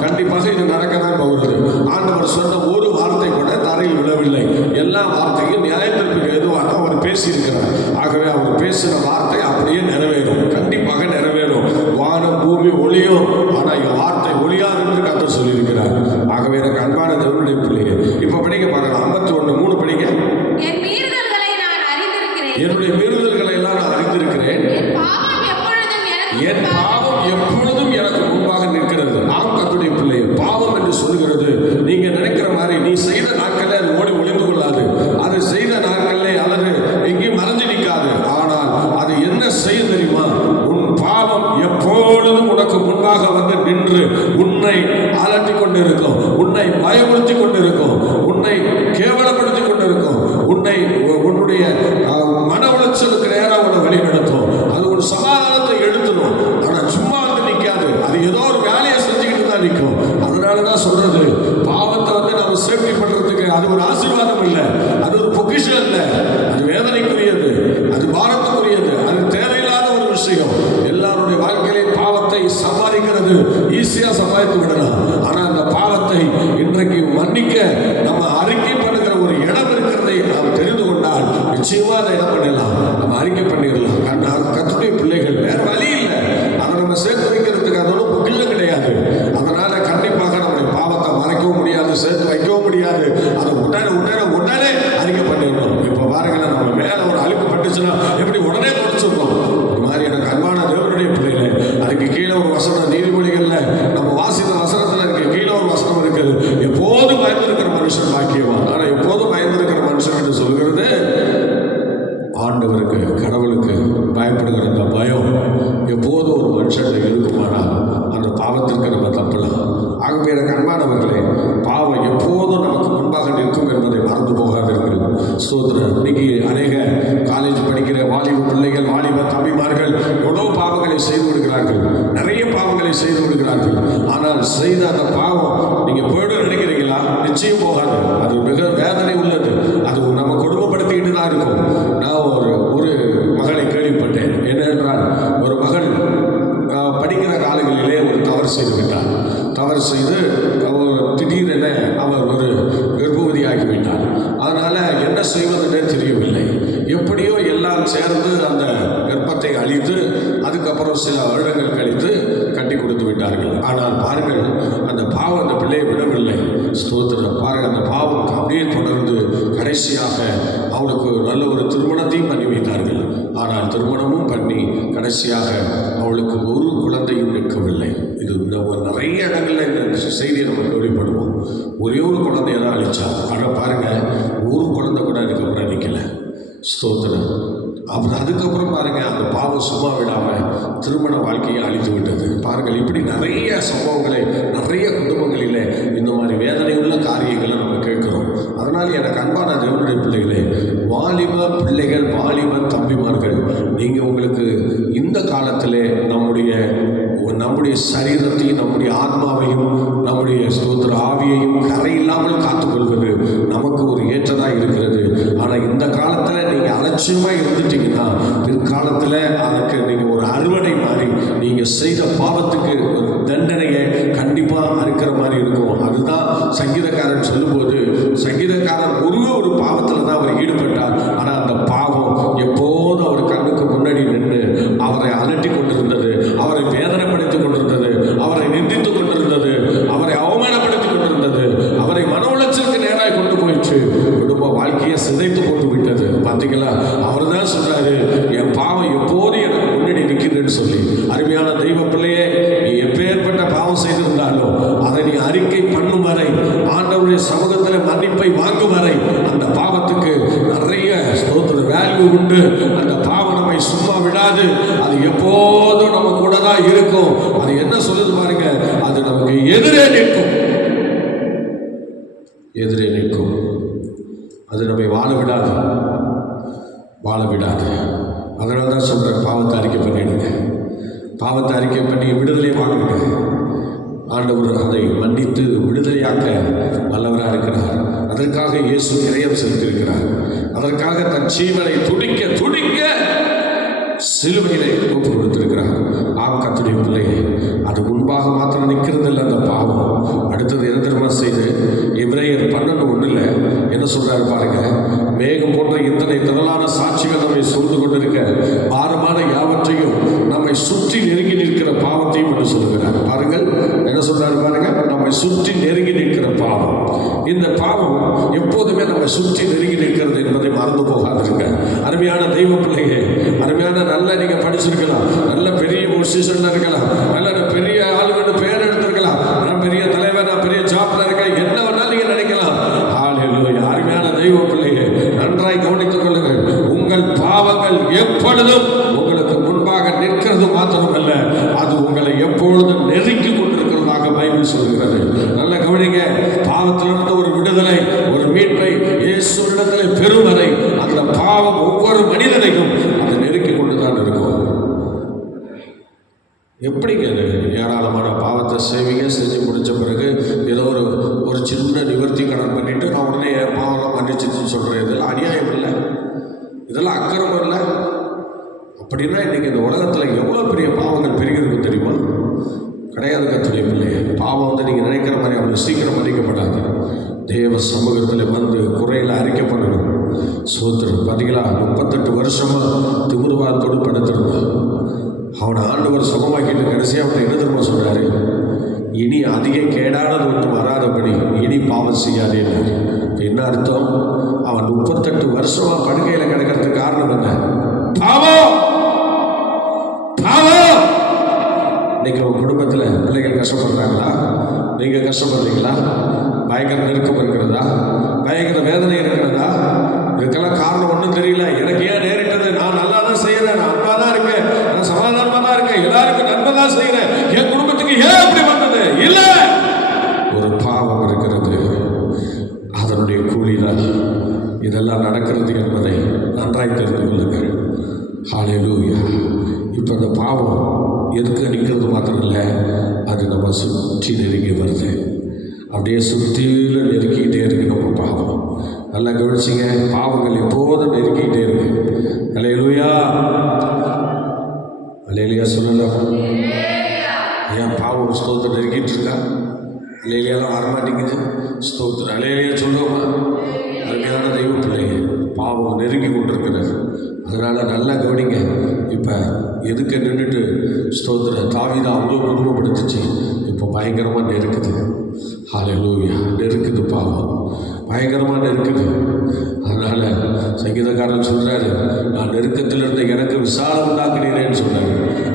கண்டிப்பாக இது நடக்கதான் போகிறது. ஆண்டவர் சொன்ன ஒரு வார்த்தை கூட தரையில் விழவில்லை. எல்லா வார்த்தையும் நியாயத்திற்கு எதுவாக அவர் பேசியிருக்கிறார். ஆகவே அவர் பேசின வார்த்தை அப்படியே நிறைவேறும், கண்டிப்பாக நிறைவேறும். வானம் பூமி ஒளியும், ஆனால் என் வார்த்தை ஒளியாது என்று கர்த்தர் சொல்லியிருக்கிறார். ஆகவே எனக்கு அன்பான தேவனுடைய பிள்ளைங்க, இப்ப படிக்க பார்க்கலாம். 51:3 படிக்க. என் மீறுதல்களை நான் அறிந்திருக்கிறேன், என்னுடைய மீறுதல்களை எல்லாம் நான் அறிந்திருக்கிறேன், என் பாவம் எப்பொழுதும் எனக்கு முன்பாக நிற்கிறது. நாம் கர்த்தருடைய பிள்ளை. பாவம் என்று சொல்லுகிறது, நீங்க நினைக்கிற மாதிரி நீ செய்த நாட்களில் அது ஓடி ஒளிந்து கொள்ளாது. அது செய்த நாட்களில் அல்லது எங்கேயும் மறைஞ்சு நிற்காது. ஆனால் அது என்ன செய்ய தெரியுமா? உன் பாவம் எப்பொழுதும் உனக்கு முன்பாக வந்து நின்று உன்னை அலட்டி கொண்டிருக்கும், உன்னை பயமுறுத்தி கொண்டிருக்கும், உன்னை கேவலப்படுத்தி கொண்டிருக்கும், உன்னுடைய மன உளைச்சலுக்கு நேராக உன்னை வழிநடத்தும். அது ஒரு சமாதானத்தை எடுத்துடும். ஆனா சும்மா வந்து நிற்காது, அது ஏதோ ஒரு வேலையை செஞ்சுக்கிட்டு தான் நிற்கும். அதனாலதான் சொல்றது, பாவத்தை வந்து நம்ம சேஃப்டி பண்றதுக்கு அது ஒரு ஆசீர்வாதம் இல்லை, அது ஒரு பொக்கிஷம் இல்லை, அது வேதனைக்குரியது, அது பாரத்துக்குரியது, அது தேவையில்லாத ஒரு விஷயம். எல்லாருடைய வாழ்க்கையிலே பாவத்தை சம்பாதிக்கிறது ஈஸியா சம்பாதித்து விடலாம். ஆனா அந்த பாவத்தை இன்றைக்கு மன்னிக்க நம்ம அறிக்கை பண்ணுகிற ஒரு இடம் இருக்கிறதை நாம் தெரிந்து கொண்டால் நிச்சயமா அதை என்ன பண்ணலாம், நம்ம அறிக்கை பண்ணிடலாம். கர்த்தருடைய பிள்ளைகள் வேற பயம் எப்போதும் ஒரு மனுஷன் இருக்குமானால் அந்த பாவத்திற்கு நம்ம தப்பலாம். ஆகவே எனக்கு அன்பானவர்களே, பாவம் எப்போதும் நமக்கு முன்பாக நிற்கும் என்பதை மறந்து போகாதீர்கள். ஸ்தோத்திரம். இன்னைக்கு அநேக காலேஜ் படிக்கிற வாலிப பிள்ளைகள், வாலிப தம்பிமார்கள் எவ்வளோ பாவங்களை செய்து விடுகிறார்கள், நிறைய பாவங்களை செய்து விடுகிறார்கள். ஆனால் செய்த அந்த பாவம் நீங்கள் போய்டும் நினைக்கிறீங்களா? நிச்சயம் போகாது. அது மிக வேதனை உள்ளது. அது நம்ம குடும்பப்படுத்திக்கிட்டு தான் இருக்கும். நான் ஒரு மகளை கேள்விப்பட்டேன். என்னென்றால், ஒரு மகள் படிக்கிற காலங்களிலே ஒரு தவறு செய்து விட்டார். தவறு செய்து அவர் திடீரென அவர் ஒரு கர்ப்பவதி ஆகிவிட்டார். அதனால் என்ன செய்வதுன்னே தெரியவில்லை. எப்படியோ எல்லாம் சேர்ந்து அந்த கர்ப்பத்தை அழித்து அதுக்கப்புறம் சில வருடங்கள் கழித்து கட்டி கொடுத்து விட்டார்கள். ஆனால் பாருங்கள், அந்த பாவம் அந்த பிள்ளையை விடவில்லை. ஸ்தோத்திரம். பாருங்கள், அந்த பாவம் அப்படியே தொடர்ந்து கடைசியாக அவளுக்கு நல்ல ஒரு திருமணத்தையும் பண்ணி வைத்தார்கள். ஆனால் திருமணமும் பண்ணி கடைசியாக அவளுக்கு ஒரு குழந்தையும் நிற்கவில்லை. இது நிறைய இடங்களில் இந்த செய்தியை நம்ம கேள்விப்படுவோம். ஒரே ஒரு குழந்தைய தான் அழிச்சா. ஆனால் பாருங்கள், ஒரு குழந்தை கூட அதுக்கப்புறம் நிற்கலை. ஸ்தோத்திரம். அப்புறம் அதுக்கப்புறம் பாருங்கள், அந்த பாவம் சும்மா விடாமல் திருமண வாழ்க்கையை அழித்து விட்டது. பாருங்கள், இப்படி நிறைய சம்பவங்களை நிறைய குடும்பங்களில் இந்த மாதிரி வேதனையுள்ள காரியங்களை நம்ம கேட்குறோம். அதனால் எனக்கு அன்பான தேவனுடைய பிள்ளைகளே, வாலிப பிள்ளைகள், வாலிப தம்பிமார்கள், நீங்கள் உங்களுக்கு இந்த காலத்திலே நம்முடைய சரீரத்தையும் நம்முடைய ஆத்மாவையும் நம்முடைய ஸ்தோத்திர ஆவியையும் கரை இல்லாமல் காத்துக்கொள்வது நமக்கு ஒரு ஏற்றதாக இருக்கிறது. ஆனால் இந்த காலத்தில் நீங்கள் அலட்சியமாக இருந்துட்டீங்கன்னா பிற்காலத்தில் அதுக்கு நீங்கள் ஒரு அறுவடை மாதிரி நீங்கள் செய்த பாவத்துக்கு ஒரு தண்டனையை கண்டிப்பாக அறுக்கிற மாதிரி இருக்கும். அதுதான் சங்கீதக்காரன் சொல்லும்போது, சங்கீதக்காரன் ஒரு பாவத்தில் தான் அவர் ஈடுபட்டார். ஆனால் அந்த பாவம் எப்போதும் அவர் கண்ணுக்கு முன்னாடி நின்று அவரை அலட்டி கொண்டிருந்தது, அவரை வேதனைப்படுத்திக் கொண்டிருந்தது, அவரை நிந்தித்துக் கொண்டிருந்தது, அவரை அவமானப்படுத்திக் கொண்டிருந்தது, அவரை மன உளைச்சலுக்கு நேராக கொண்டு போயிடுச்சு. குடும்ப வாழ்க்கையை சிதைத்து கொண்டு விட்டது. பார்த்தீங்களா? அவர் தான் சொல்றாரு, என் பாவம் எப்போதும் எனக்கு முன்னாடி நிற்கிறேன்னு சொல்லி. அருமையான தெய்வ பிள்ளையே, நீ எப்பேற்பட்ட பாவம் செய்திருந்தாலும் அதை நீ அறிக்கை பண்ணும் வரை, ஆண்டவருடைய சமூகத்தில் மன்னிப்பை வாங்கும் வரை அந்த பாவத்துக்கு நிறைய ஸ்தோத்திர வேல்யூ உண்டு. அந்த பாவம் நம்மை சும்மா விடாது. அது எப்போதும் நம்ம கூட தான் இருக்கும். அது என்ன சொல்லுது பாருங்க, அது நமக்கு எதிரே நிற்கும். எதிரே நிற்கும். அது நம்மை வாழ விடாது, வாழ விடாது. அதனால தான் சொல்கிறேன், பாவத்தை அறிக்கை பண்ணிடுங்க. பாவத்தை அறிக்கை பண்ணி விடுதலை வாங்குங்க. ஆண்டவர் அதை மன்னித்து விடுதலையாக்க வல்லவராக இருக்கிறார். அதற்காக இயேசு இதயம் செலுத்தியிருக்கிறார். அதற்காக தன் ஜீவனை துடிக்க துடிக்க சிலுவையிலே ஒப்பு கொடுத்திருக்கிறார். கர்த்தருடைய பிள்ளையே, அது முன்பாக மாத்திரம் நிற்கிறதில்லை அந்த பாவம். அடுத்தது என்ன தெரியுமா செய்து? எபிரேயர் 12:1 என்ன சொல்றாரு பாருங்க, மேகம் போன்ற இத்தனை திரளான சாட்சிகள் நம்மை சூழ்ந்து கொண்டிருக்க பாரமான யாவற்றையும் நம்மை சுற்றி நெருங்கி நிற்கிற பாவத்தையும் என்று சொல்கிறார். பாருங்கள் என்ன சொல்றாரு பாருங்க, நம்மை சுற்றி நெருங்கி நிற்கிற பாவம். இந்த பாவம் எப்போதுமே நம்மை சுற்றி நெருங்கி நிற்கிறது என்பதை மறந்து போகாதிருங்க. அருமையான தெய்வ பிள்ளையே, அருமையான நல்ல நீங்க படிச்சிருக்கலாம், நல்ல பெரிய பொசிஷன்ல இருக்கலாம், நல்ல பெரிய ஆளுங்க பேர் எடுத்திருக்கலாம், நான் பெரிய தலைவர், நான் பெரிய ஜாப்ல இருக்கேன், என்ன வேணாலும் நீங்க நினைக்கலாம். ஹல்லேலூயா. அருமையான தெய்வ பிள்ளையே, நன்றாய் கவனித்துக் கொள்ளுங்கள். உங்கள் பாவங்கள் எப்பொழுதும் உங்களுக்கு முன்பாக நிற்கிறது மாத்திரமல்ல, அது உங்களை எப்பொழுதும் நெருக்கி கொண்டிருக்கிறதாக பைபிள் சொல்கிறது. நல்ல கவனிங்க. பாவத்திலிருந்து ஒரு விடுதலை, ஒரு மீட்பை இயேசுவிடத்தில் பெறும் வரை அந்த பாவம் ஒவ்வொரு மனிதனையும் அதை நெருக்கி கொண்டுதான் இருக்கும். எப்படிங்க ஏராளமான பாவத்தை செய்வீங்க, செஞ்சு முடித்த பிறகு ஏதோ ஒரு சின்ன நிவர்த்தி கடன் பண்ணிட்டு நான் உடனே என் பாவம்லாம் மன்னிச்சிச்சுன்னு சொல்கிறேன். இதெல்லாம் அநியாயம் இல்லை, இதெல்லாம் அக்கிரமம் இல்லை. அப்படின்னா இன்றைக்கி இந்த உலகத்தில் எவ்வளோ பெரிய பாவங்கள் பெருகிருக்கு தெரியுமா? கிடையாது. கர்த்தருடைய பிள்ளையே, பாவம் வந்து நீங்கள் நினைக்கிற மாதிரி அவ்வளோ சீக்கிரம் மன்னிக்கப்படாது. தேவ சமூகத்தில் வந்து குறையில் அறிக்கை பண்ணணும். சோத்திரம். பார்த்தீங்களா, 38 வருஷமாக திமிர்வாதத்தோடு படுத்திருந்தான். அவனை ஆண்டவர் சுகமாக்கிட்டு கடைசியாக அவனை என்ன தெரியுமா சொல்கிறாரு? இனி அதிக கேடானது ஒன்று வராதபடி இனி பாவம் செய்யாதேன்னு. என்ன அர்த்தம்? அவன் 38 வருஷமாக படுக்கையில் கிடக்கிறதுக்கு காரணம் என்ன? பாவம். பாவம். இன்னைக்கு உங்கள் குடும்பத்தில் பிள்ளைகள் கஷ்டப்படுறாங்களா? நீங்கள் கஷ்டப்படுறீங்களா? பயங்கர நெருக்கம் இருக்கிறதா? பயங்கர வேதனை இருக்கிறதா? இதுக்கெல்லாம் காரணம் ஒன்றும் தெரியல. எனக்கு ஏன் நேரிட்டது? நான் நல்லா தான் செய்கிறேன், நான் நல்லா தான் இருக்கேன், நான் நல்லா செய்கிறேன், என் குடும்பத்துக்கு ஏன் அப்படி வந்தது? இல்லை, ஒரு பாவம் இருக்கிறது, அதனுடைய கூலிதான் இதெல்லாம் நடக்கிறது என்பதை நன்றாய் தெரிந்து கொள்ளுங்கள். ஹல்லேலூயா. இப்போ அந்த பாவம் எதுக்கு நிற்கிறது மாத்திரம் இல்லை, அது நம்ம சுற்றி நெருங்கி வருது. அப்படியே சுற்றில நெருக்கிக்கிட்டே இருக்கு நம்ம பாவம். நல்லா கவனிச்சிங்க, பாவங்கள் எப்போதும் நெருக்கிக்கிட்டே இருக்கு. ஹல்லேலூயா, ஹல்லேலூயா சொல்லலாம். ஏன் பாவம் ஒரு ஸ்தோத்திரம் நெருக்கிட்டு இருக்கா? ஹல்லேலூயாலாம் வரமாட்டேங்குது. ஸ்தோத்திரம் ஹல்லேலூயா சொல்லுவோமா? அதுக்கான தெய்வ பிள்ளைங்க, பாவம் நெருங்கி கொண்டிருக்கிறது. அதனால் நல்லா கவனிங்க. இப்போ எதுக்கு நின்றுட்டு ஸ்தோத்திரம் தாவீதை அவ்வளோ குடும்பப்படுத்துச்சு, இப்போ பயங்கரமாக நெருக்குது. ஹல்லேலூயா, நெருக்குது, பாவம் பயங்கரமாக நெருக்குது. அதனால் சங்கீதக்காரன் சொல்கிறாரு, நான் நெருக்கத்தில் இருந்த எனக்கு விசாலம் உண்டாக்குனீரேன்னு சொன்னார்.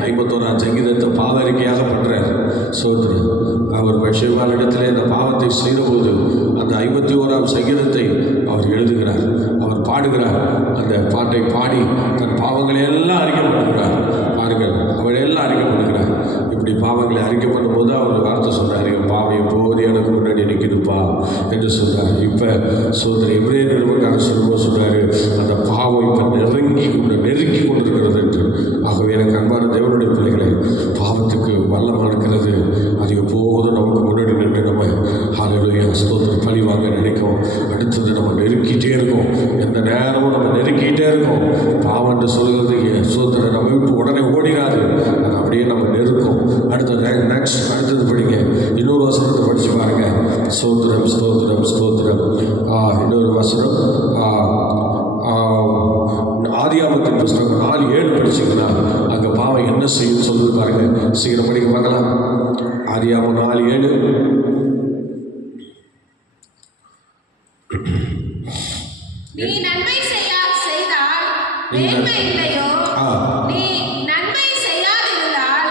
51ஆம் சங்கீதத்தை பாவ அறிக்கையாக பண்ணுறார். ஸ்தோத்திரம். அவர் பட்சேபால் இடத்துல இந்த பாவத்தை செய்தபோது அந்த 51ஆம் சங்கீதத்தை அவர் எழுதுகிறார், அவர் பாடுகிறார். அந்த பாட்டை பாடி தன் பாவங்களை எல்லாம் அறிக்கை பண்ணுகிறார். பாருங்கள், அவள் எல்லாம் அறிக்கை பண்ணுகிறார். இப்படி பாவங்களை அறிக்கை பண்ணும்போது அவர் வார்த்தை சொல்கிறார், என் பாவம் எப்போது எனக்கு முன்னாடி நிற்கிதுப்பா என்று சொல்கிறார். இப்போ சோதனை எவ்வளோ நிறுவனக்காரர் சொல்லுவோம் சொல்கிறாரு, அந்த பாவம் இப்போ நெருங்கி கொண்டிருக்கிறது என்று. ஆகவே எனக்கு அன்பான தேவனுடைய பிள்ளைகளை, பாவத்துக்கு வல்லமாக இருக்கிறது. அது எப்போதும் நமக்கு முன்னாடி நின்று நம்ம ஹல்லேலூயா ஸ்தோத்திரம் பழி வாங்க நினைக்கும். அடுத்தது நம்ம நெருக்கிட்டே இருக்கோம், எந்த நேரமும் நம்ம நெருக்கிட்டே இருக்கோம். பாவம் என்று சொல்கிறது ஸ்தோத்திரம் நம்ம விட்டு உடனே ஓடிடாது, அது அப்படியே நம்ம நெருக்கும். அடுத்தது படிங்க, இன்னொரு வசனத்தை படித்து பாருங்க. ஸ்தோத்திரம் ஸ்தோத்திரம் ஸ்தோத்திரம். இன்னொரு வசனம் ஆதியாகமத்தின் புஸ்தகம் 4:7 படிச்சிங்கன்னா அங்கே பாவம் என்ன செய்யும் சொல்லுது பாருங்க. சீக்கிரம் படிக்க பார்க்கலாம். ஆதியாகமம் 4:7. நீ நன்மை செய்தால் மேன்மை இல்லையோ, நீ நன்மை செய்யாதிருந்தால்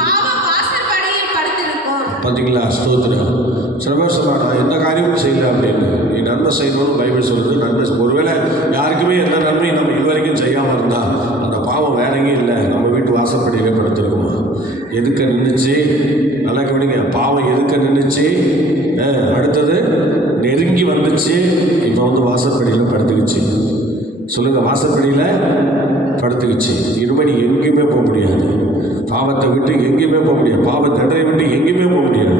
பாவம் வாசற்படியில் படுத்திருக்கும். பார்த்தீங்களா? ஸ்தோத்திரம். சில பேர் சொல்கிறாங்க, நான் எந்த காரியமும் செய்யலை அப்படின்னு. நீ நன்மை செய்யணும்னு பைபிள் சொல்லுது. நன்மை ஒருவேளை யாருக்குமே எந்த நன்மையும் நம்ம இதுவரைக்கும் செய்யாமல் இருந்தால் அந்த பாவம் வேலையும் இல்லை, நம்ம வீட்டு வாசப்படியிலே படுத்துருக்குமா? எதுக்க நின்றுச்சு? நல்லா கவனிங்க, பாவம் எதுக்க நின்றுச்சு? அடுத்தது நெருங்கி வந்துச்சு, இப்போ வந்து வாசப்படியில் படுத்துக்கிச்சு. சொல்லுங்கள், வாசப்படியில் படுத்துக்கிச்சு. இனிமேல் எங்கேயுமே போக முடியாது, பாவத்தை விட்டு எங்கேயுமே போக முடியாது, பாவ தண்டனை விட்டு எங்கேயுமே போக முடியாது.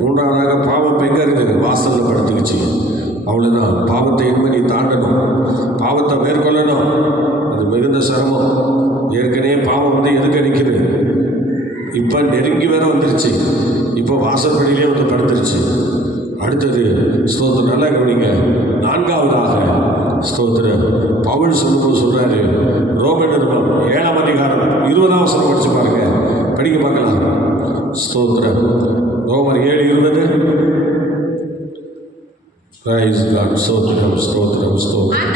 மூன்றாவதாக பாவம் எங்கே இருக்குது? வாசலில் படுத்துக்கிச்சு. அவ்வளோதான். பாவத்தை இனிமேல் நீ தாண்டணும், பாவத்தை மேற்கொள்ளணும், அது மிகுந்த சிரமம். ஏற்கனவே பாவம் வந்து எதுக்கு நிற்குது? இப்போ நெருங்கி வேற வந்துருச்சு, இப்போ வாசற்படியிலே வந்து படுத்துருச்சு. அடுத்தது ஸ்தோத்திரம், நல்லா கவனிங்க. 4ஆவதாக ஸ்தோத்திரம் பவுல் சொல்கிறாரு, ரோமன் நிருபம் 7ஆம் அதிகாரம் 20ஆம் வசனம் படித்து பாருங்க, படிக்க பார்க்கலாம். ஸ்தோத்திரம். ரோமர் 7:20. ஸ்தோத்திரம் ஸ்தோத்திரம் ஸ்தோத்திரம்.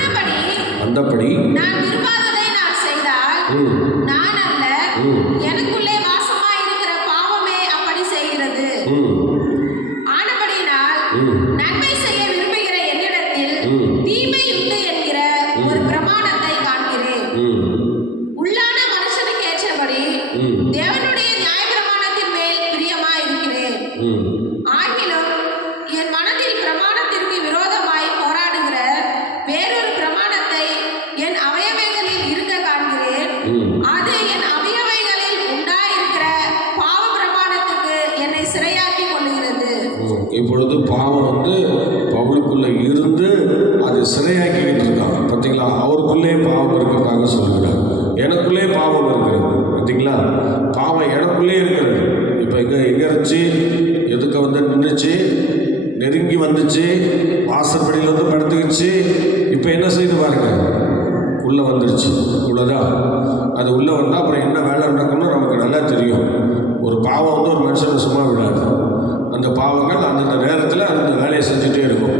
அந்தபடி நான் விரும்பாததை நான் செய்தால் நான் அல்ல, எனக்குள்ளே வாசமாயிருக்கிற பாவமே அப்படி செய்கிறது. ஆனபடியினால் நன்மை செய்ய விரும்புகிற என்னிடத்தில் தீமை உண்டு என்கிற ஒரு பிரமாணத்தை காண்கிறேன். உள்ளான மனுஷனுக்கு ஏற்றபடி தேவனுடைய நியாயப்பிரமாணத்தின் மேல் பிரியமாயிருக்கிறேன். ஆகிலும் என் மனதில் பிரமாணத்திற்கு விரோதமாய் போராடுகிற வேறொரு பிரமாணத்தை என் அவயவைகளில் இருக்க காண்கிறேன். அது என் அவயவைகளில் உண்டாயிருக்கிற பாவ பிரமாணத்துக்கு என்னை சிறையாக்கி கொள்ளுகிறது. இப்பொழுது பாவம் வந்து பவுலுக்குள்ளே இருந்து அது சிறையாக்கிக்கிட்டு இருக்கான். பார்த்தீங்களா? அவருக்குள்ளே பாவம் இருக்கிறதாக சொல்கிறார். எனக்குள்ளே பாவம் இருக்கிறது. பார்த்தீங்களா? பாவம் எனக்குள்ளே இருக்கிறது. இப்போ எங்கே இருந்துச்சு? எதுக்கு வந்து நின்றுச்சு? நெருங்கி வந்துச்சு, வாசற்படியில் வந்து படுத்துக்கிச்சு. இப்போ என்ன செய்து பாருங்க, உள்ளே வந்துருச்சு. இவ்வளோதான். அது உள்ளே வந்தால் அப்புறம் என்ன வேலை நடக்கணும்னு நமக்கு நல்லா தெரியும். ஒரு பாவம் வந்து ஒரு மனுஷனை சும்மா விடாது. அந்த பாவங்கள் அந்தந்த நேரத்தில் அந்த வேலையை செஞ்சுட்டே இருக்கும்.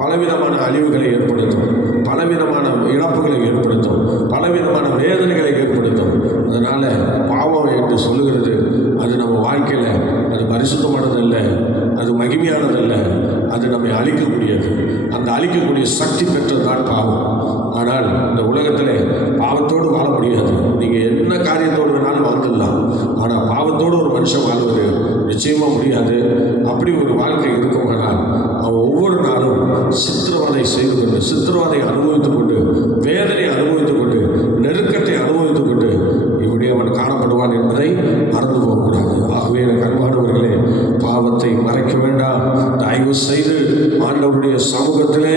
பலவிதமான அழிவுகளை ஏற்படுத்தும், பலவிதமான இழப்புகளை ஏற்படுத்தும், பலவிதமான வேதனைகளை ஏற்படுத்தும். அதனால் பாவம் என்று சொல்லுகிறது அது நம்ம வாழ்க்கையில் அது பரிசுத்தமானதல்ல, அது மகிமையானதல்ல, அது நம்மை அழிக்கக்கூடியது. அந்த அழிக்கக்கூடிய சக்தி பெற்றதுதான் பாவம். ஆனால் இந்த உலகத்தில் பாவத்தோடு வாழ முடியாது. நீங்கள் என்ன காரியத்தோடு வேணாலும் வாழ்ந்துடலாம், ஆனால் பாவத்தோடு மனுஷன் வாழ்வது நிச்சயமாக முடியாது. அப்படி ஒரு வாழ்க்கை இருக்குமானால் அவன் ஒவ்வொரு நாளும் சித்திரவதை செய்து கொண்டு, சித்திரவதை அனுபவித்துக் கொண்டு, வேதனை அனுபவித்துக் கொண்டு, நெருக்கத்தை அனுபவித்துக் கொண்டு இப்படி அவன் காணப்படுவான் என்பதை மறந்து போகக்கூடாது. ஆகவே எனக்கு அன்பானவர்களே, பாவத்தை மறைக்க வேண்டாம். தயவு செய்து ஆண்டவருடைய சமூகத்திலே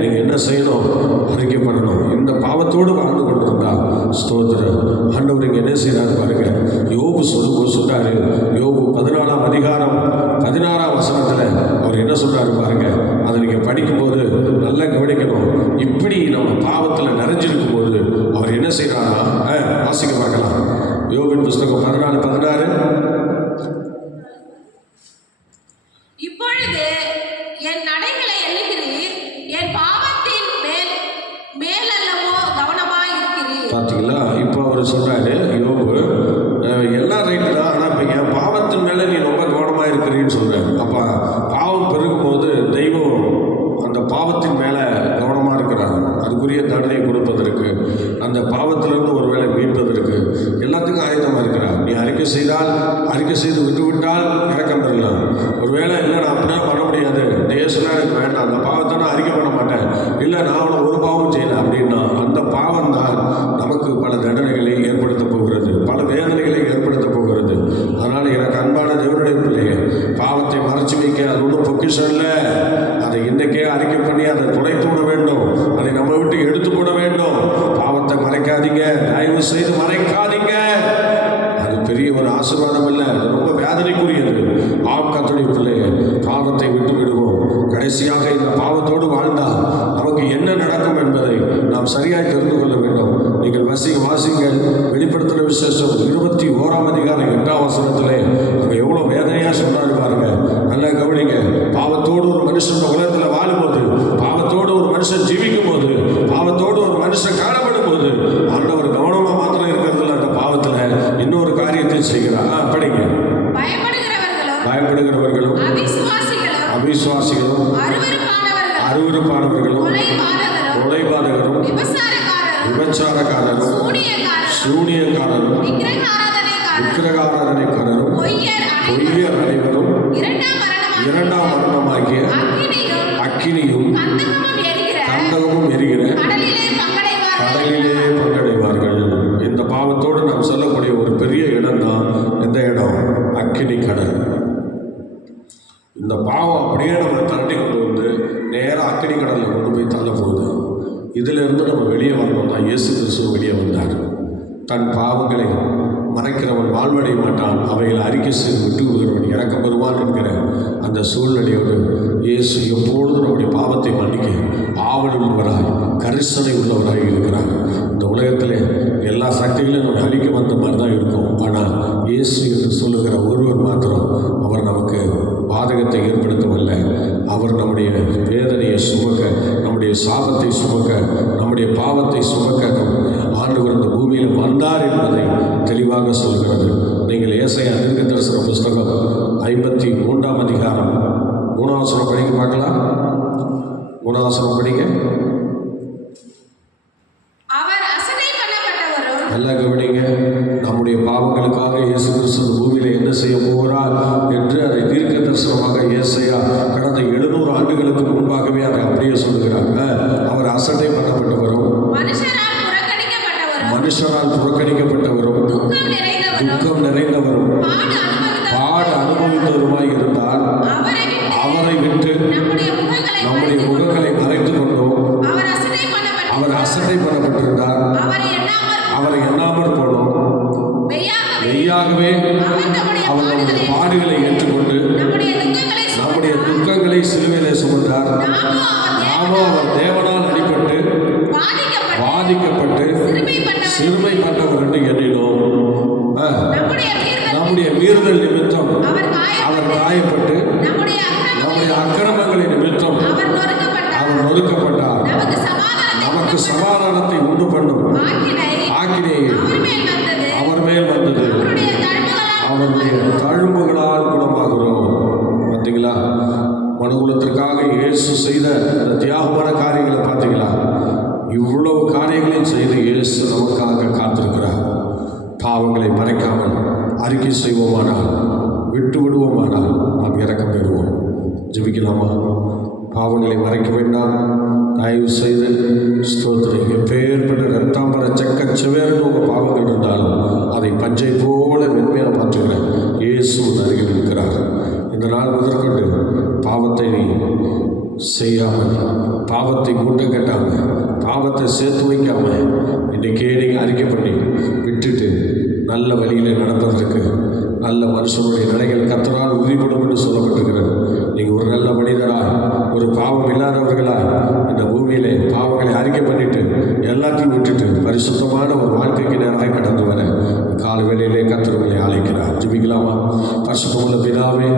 நீங்கள் என்ன செய்யணும்? அறிக்கை பண்ணணும். இந்த பாவத்தோடு வாழ்ந்து கொண்டிருந்தா ஸ்தோத்திரம். ஆண்டவர் இங்கே என்ன செய்யறாரு பாருங்க. யோபு சொல்றாரு. யோபு 14ஆம் அதிகாரம் 16ஆம் வசனத்தில் அவர் என்ன சொல்றாரு பாருங்க. அதை நீங்கள் படிக்கும்போது நல்லா கவனிக்கணும். இப்படி நம்ம பாவத்தில் நிறைஞ்சிருக்கும் போது அவர் என்ன செய்யறாரா? வாசிக்க பார்க்கலாம். யோபின் புஸ்தகம் 14:16. இப்பொழுது என் நடைகளை எண்ணுகிறீர், என் பாவத்தின் மேலல்லவோ கவனமாய் இருக்கிறீர். பார்த்தீங்களா? இப்போ அவர் சொல்றாரு யோபு, எல்லாம் ரைட்டு தான், ஆனால் இப்போ என் பாவத்தின் மேலே நீ ரொம்ப கவனமாக இருக்கிறீன்னு சொல்கிறார். அப்போ பாவம் பெருகும் போது தெய்வம் அந்த பாவத்தின் மேலே கவனமாக இருக்கிறார். அதுக்குரிய தண்டனை கொடுப்பதற்கு, அந்த பாவத்திலிருந்து ஒரு வேளை மீட்பதற்கு எல்லாத்துக்கும் ஆயத்தமாக இருக்கிறார். நீ அறிக்கை செய்தால், அறிக்கை செய்து விட்டுவிட்டால் இறக்கம் பெறலாம். ஒரு வேளை இல்லை நான் அப்படிலாம் பண்ண முடியாது, தேசம்லாம் எனக்கு வேண்டாம், அந்த பாவத்தை நான் அறிக்கை பண்ண மாட்டேன், இல்லை நான் அவனை ஒரு பாவம் செய்யலை அப்படின்னா அந்த பாவம் தான் நமக்கு பல தண்டனைகளை ஏற்படுத்த போகிறது, பல வேதனைகளை ஏற்படுத்த போகிறது. அதனால் எனக்கு அன்பான தேவனுடைய பிள்ளையே, பாவத்தை மறைச்சு வைக்க அது ஒன்றும் பொக்கிஷம் இல்லை. அதை இன்றைக்கே அறிக்கை பண்ணி அதை துடைத்து விட வேண்டும், அதை நம்ம விட்டு எடுத்து போட வேண்டும். பாவத்தை மறைக்காதீங்க, தயவு செய்து மறைக்காதீங்க. அது பெரிய ஒரு ஆசீர்வாதம் இல்லை, அது ரொம்ப வேதனைக்குரியது. கர்த்தருடைய பிள்ளையே, பாவத்தை விட்டு விடுவோம். கடைசியாக இந்த பாவத்தோடு வாழ்ந்தால் நமக்கு என்ன நடக்கும் என்பதை நாம் சரியாக தெரிந்து கொள்ள வேண்டும். நீங்கள் வாசிங்கள் வெளிப்படுத்தின விசேஷம் 21ஆம் அதிகாரம் 8ஆம் வசனத்திலே அங்கே எவ்வளோ வேதனையாக சொன்னாரு பாருங்க. நல்லா கவனிங்க. பாவத்தோடு ஒரு மனுஷன் உலகத்தில் வாழும்போது, பாவத்தோடு ஒரு மனுஷன் ஜீவிக்கும் போது, பாவத்தோடு ஒரு மனுஷன் காணப்படும் போது ஆண்டவர் கவனமாக மாத்திரம் இருக்கிறதுல அந்த பாவத்தில் இன்னொரு காரியத்தை செய்கிறார். படிங்க. பயப்படுகிறவர்களும் அவிசுவாசிகளும் அருவருப்பானவர்களும் கொலைபாதகரும் விபச்சாரக்காரரும் சூனியக்காரரும் விக்கிரகாராதனைக்காரரும் பொய்யர் அனைவரும் இரண்டாம் மரணமாகிய அக்கினியும் கந்தகமும் எரிகிற கடலிலே பங்கடைவார்கள். இந்த பாவத்தோடு நாம் சொல்லக்கூடிய ஒரு பெரிய இடம் தான் எந்த இடம்? அக்கினி கடல். இந்த பாவம் அப்படியே நம்ம தள்ளி கொண்டு வந்து நேராக அக்கினி கடலில் கொண்டு போய் தள்ள போகுது. இதிலிருந்து நம்ம வெளியே வரணும் தான் இயேசு கிறிஸ்து வெளியே வந்தார். தன் பாவங்களை மறைக்கிறவன் வாழ்வடைய மாட்டான், அவைகளை அறிக்கை செய்து விட்டு விடுகிறவன் இறக்கம் பெறுவான் என்கிற அந்த சூழ்நிலையோடு இயேசு எப்பொழுதும் நம்முடைய பாவத்தை மன்னிக்க ஆவல் உள்ளவராய், கரிசனை உள்ளவராய் இருக்கிறார். இந்த உலகத்திலே எல்லா சக்திகளையும் நம்ம அழிக்க வந்த மாதிரி தான் இருக்கும். ஆனால் இயேசு என்று சொல்லுகிற ஒருவர் மாத்திரம் அவர் நமக்கு பாதகத்தை ஏற்படுத்தவில்லை. அவர் நம்முடைய வேதனையை சுமக்க, நம்முடைய சாபத்தை சுமக்க, நம்முடைய பாவத்தை சுமக்க ஆண்டவர் இந்த பூமியில் வந்தார் என்பதை தெளிவாக சொல்கிறது. நீங்கள் ஏசாயா தீர்க்கதரிசன புஸ்தகம் 53ஆம் அதிகாரம் 3ஆம் வசனம் படிக்க பார்க்கலாம். 3ஆம் வசனம் படிங்க. நல்லா கவனிங்க. நம்முடைய பாவங்களுக்காக இயேசு கிறிஸ்து பூமியில் என்ன செய்ய போகிறார் என்று அதை தீர்க்க தரிசனமாக ஏசாயா கடந்த 700 ஆண்டுகளுக்கு முன்பாகவே அதை அப்படியே சொல்லுகிறாங்க. அவர் அசட்டை பண்ணப்பட்டவரும், மனுஷரால் புறக்கணிக்கப்பட்டவரும், துக்கம் நிறைந்தவரும், பாடு அனுபவித்தவருமாய் இருந்தார். அவரை விட்டு நம்முடைய முகங்களை மறைத்து கொண்டோம். அவர் அசட்டை பண்ணப்பட்டிருந்தார், அவரை எண்ணாமல் போனோம். மெய்யாகவே அவர் நம்முடைய பாடுகளை ஏற்றுக்கொண்டு நம்முடைய துக்கங்களை சிலுவையிலே சுமந்தார். நாமோ அவர் தேவனால் அடிபட்டு வாதிக்கப்பட்டு சிறுமைப்பட்டவர் என்று எண்ணினோம். நம்முடைய மீறுதல் நிமித்தம் அவர் காயப்பட்டு, நம்முடைய அக்கிரமங்களின் நிமித்தம் அவர் நொறுக்கப்பட்டார். நமக்கு சமாதானத்தை உண்டு பண்ணும் ஆக்கினை அவர் மேல் வந்தது. அவருடைய தழும்புகளால் குணமாகிறோம். பார்த்தீங்களா? மனுகுலத்திற்காக இயேசு செய்த இந்த தியாகமான காரியங்களை பார்த்தீங்களா? இவ்வளவு காரியங்களையும் செய்து இயேசு நமக்காக காத்திருக்கிறார். பாவங்களை மறைக்காமல் அறிக்கை செய்வோமானால், விட்டு விடுவோமானால் நாம் இரக்கம் பெறுவோம். ஜெபிக்கலாமா? பாவங்களை மறைக்க வேண்டாம். தயவு செய்து ஸ்தோத்திரம். எப்பேற்பட்ட ரத்தாம்பர செக்கச்சவேர்னு உங்கள் பாவங்கள் இருந்தாலும் அதை பஞ்சை போல வெண்மையாக மாற்றுகிற இயேசு அருகில் இருக்கிறார். இந்த நாள் முதற்கொண்டு பாவத்தை நீ செய்யாமல், பாவத்தை கூட்ட கட்டாமல், பாவத்தை சேர்த்து வைக்காமல் இன்றைக்கே நீங்கள் அறிக்கை பண்ணி விட்டுட்டு நல்ல வழியில் நடப்பதற்கு நல்ல மனுஷனுடைய நடைகள் கர்த்தரால் உறுதிப்படும் என்று சொல்லப்பட்டிருக்கிறது. நீங்கள் ஒரு நல்ல மனிதராய், ஒரு பாவம் இல்லாதவர்களாய் இந்த பூமியிலே பாவங்களை அறிக்கை பண்ணிட்டு எல்லாத்தையும் விட்டுட்டு பரிசுத்தமான ஒரு வாழ்க்கைக்கு நேராக கடந்து வர கால வேளையிலே கர்த்தர்களை அழைக்கிறார். ஜெபிக்கலாமா? பரிசுத்தமுள்ள பிதாவே,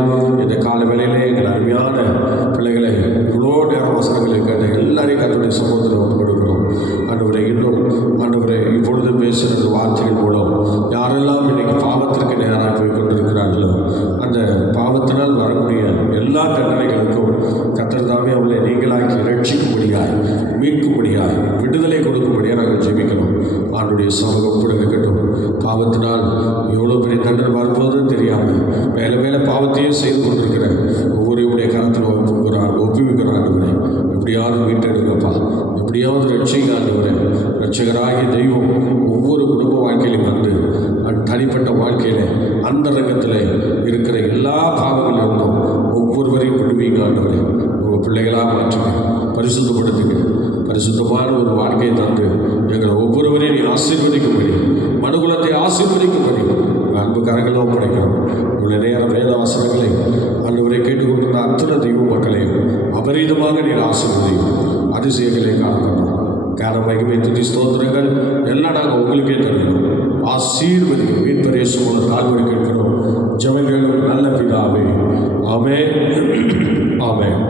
இந்த கால வேளையிலே எங்கள் அருமையான பிள்ளைகளை இவ்வளோ நேரம் வசனங்களை கேட்ட எல்லாரையும் கர்த்தருடைய சமூகத்தில் ஒப்பு கொடுக்கிறோம். ஆண்டவரே, இன்னும் ஆண்டவரே இப்பொழுது பேசுகிற வார்த்தைகள் மூலம் யாரெல்லாம் இன்னைக்கு பாவத்திற்கு நேராக போய் கொண்டிருக்கிறார்களோ அந்த பாவத்தினால் வரக்கூடிய எல்லா தண்டனைகளுக்கும் கர்த்தர் தாமே அவளை நீங்களாக்கி ரட்சிக்கும்படியாய், மீட்கும்படியாய், விடுதலை கொடுக்கும்படியாக நாங்கள் ஜெபிக்கிறோம். ஆண்டுடைய சமூகம் கூட இருக்கட்டும். பாவத்தினால் எவ்வளோ பெரிய தண்டனை வரும்போதுன்னு தெரியாமல் மேலே மேலே பாவத்தையும் செய்து கொண்டிருக்கிற ஒவ்வொருடைய கரத்தில் ஒப்புவிக்கிறான். ஆண்டவரே, எப்படியாவது மீட்டெடுங்கப்பா, எப்படியாவது ரட்சிங்க ஆண்டவரே. ரட்சகராகிய தெய்வம் ஒவ்வொரு குடும்ப வாழ்க்கையிலும் வந்து தனிப்பட்ட வாழ்க்கையில் அந்த ரங்கத்தில் இருக்கிற எல்லா பாவங்களிலிருந்தும் ஒவ்வொருவரையும் விடுவீங்க ஆண்டவரே. உங்கள் பிள்ளைகளாக மாற்றுங்க, பரிசுத்தப்படுத்துங்க. பரிசுத்தமான ஒரு வாழ்க்கையை தந்து எங்களை ஒவ்வொருவரையும் நீ ஆசீர்வதிக்கும்படி, மனுகுலத்தை ஆசீர்வதிக்கும்படி அன்பு கரங்களும் ஒப்படைக்கிறோம். இவ்வளோ நேரம் வேத வாசனங்களை ஆண்டவரை கேட்டுக்கொண்டிருந்த அத்தனை தெய்வ மக்களையும் அபரீதமாக நீர் ஆசீர்வதியும். அதிசயங்களை காணப்படும். காரண மகிமை, துதி, ஸ்தோத்திரங்கள் எல்லாம் நாங்கள் உங்களுக்கே தருகிறோம். ஆசீர்வதிக்கும். மீட்பர் இயேசு மூலம் தாழ்வு கேட்கிறோம். ஜெபங்களும் நல்ல பிதாவே. ஆமென். ஆமென்.